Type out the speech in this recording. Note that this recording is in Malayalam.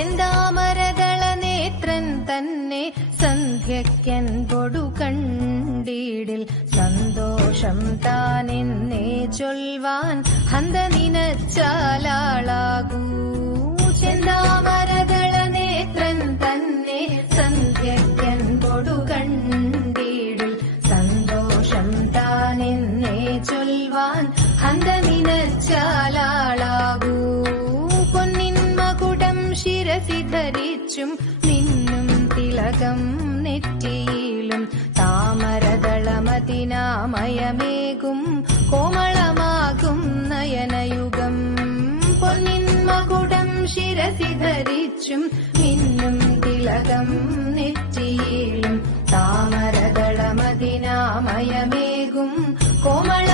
ചെന്താമരദള നേത്രൻ തന്നെ സന്ധ്യയ്ക്കൻപൊടു കണ്ടീടിൽ സന്തോഷം താനെന്നേ ചൊൽവാൻ ഹന്ത നിനച്ചാലാളാകൂ. ചെന്താമരദള നേത്രൻ തന്നെ സന്ധ്യയ്ക്കൻപൊടു കണ്ടീടിൽ സന്തോഷം താനെന്നേ ചൊൽവാൻ ഹന്ത നിനച്ചാലാളാകൂ. പൊന്നിൻ മകുടം ശിരസി ധരിച്ചും മിന്നും തിലകം നെറ്റിയിലും താമരദളമതിനാമയമേകും കോമളമാകും നയനയുഗം. പൊന്നിൻ മകുടം ശിരസി ധരിച്ചും മിന്നും തിലകം നെറ്റിയിലും താമരദളമതിനാമയമേകും കോമള